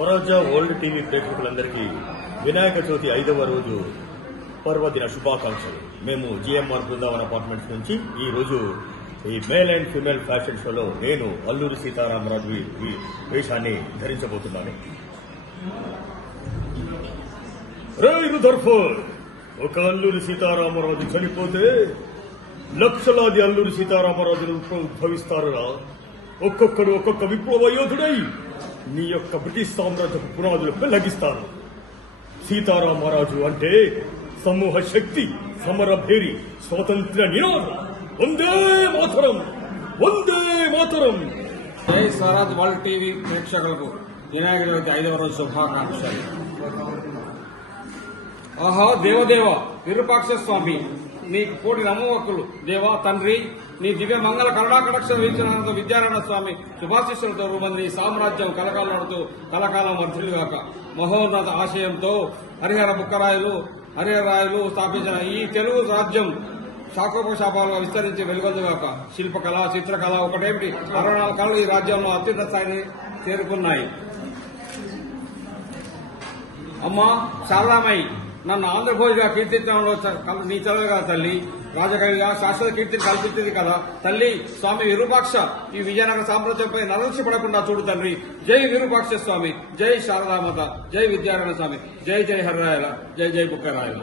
స్వరాజ్య world TV ప్రేక్షకులందరికీ వినాయక చవితి 5వ రోజు పర్వదిన శుభాకాంక్షలు. మేము జిఎంఆర్ బృందావన్ అపార్ట్మెంట్స్ నుంచి ఈ రోజు ఈ మేల్ అండ్ ఫిమేల్ ఫ్యాషన్ షోలో నేను అల్లూరి సీతారామరాజు ఈ వేషాన్ని ధరించబోతున్నాను. ఒక అల్లూరి సీతారామరాజు చనిపోతే లక్షలాది అల్లూరి సీతారామరాజులు ఉద్భవిస్తారురా. ఒక్కొక్కడు ఒక్కొక్క విప్లవ యోధుడై నీ యొక్క బ్రిటిష్ సామ్రాజ్యపు పునాదులు పెళ్లగిస్తారు. సీతారామరాజు అంటే సమూహ శక్తి, సమరభేరి, స్వాతంత్ర్య నినాదం. వందే మాతరం, వందే మాతరం. జై స్వరాజ్ వరల్డ్ టీవీ ప్రేక్షకులకు వినాయక చవితి 5వ రోజు శుభాకాంక్షలు. ఆహా దేవదేవ విరూపాక్ష స్వామి, నీకు కోటి నమోవక్కులు. దేవా తండ్రి, నీ దివ్య మంగళ కరుణాకటాక్ష వీక్షణాలతో విద్యారాయణ స్వామి శుభాశిష్యులతో రూపొంది సామ్రాజ్యం కలకాలడుతూ కలకాలం వర్ధిల్లుగాక. మహోన్నత ఆశయంతో హరిహరాయలు స్థాపించిన ఈ తెలుగు రాజ్యం శాఖోపశాపాలుగా విస్తరించి వెలుగొందుగాక. శిల్పకళ, చిత్రకళ ఒకటేమిటి 64 కళలు ఈ రాజ్యంలో అత్యున్నత స్థాయిని చేరుకున్నాయి. అమ్మా శారదామయ్య, నన్ను ఆంధ్రభోజిగా కీర్తించడంలో నీ చదవగా తల్లి, రాజకవిగా శాశ్వత కీర్తిని కల్పించింది కదా తల్లి. స్వామి విరూపాక్ష, ఈ విజయనగర సామ్రాజ్యంపై నరసి పడకుండా చూడు తండ్రి. జై విరూపాక్ష స్వామి, జై శారదామాత, జై విద్యారాయణ స్వామి, జై జై హరిరాయల, జై జై బుక్కరాయల.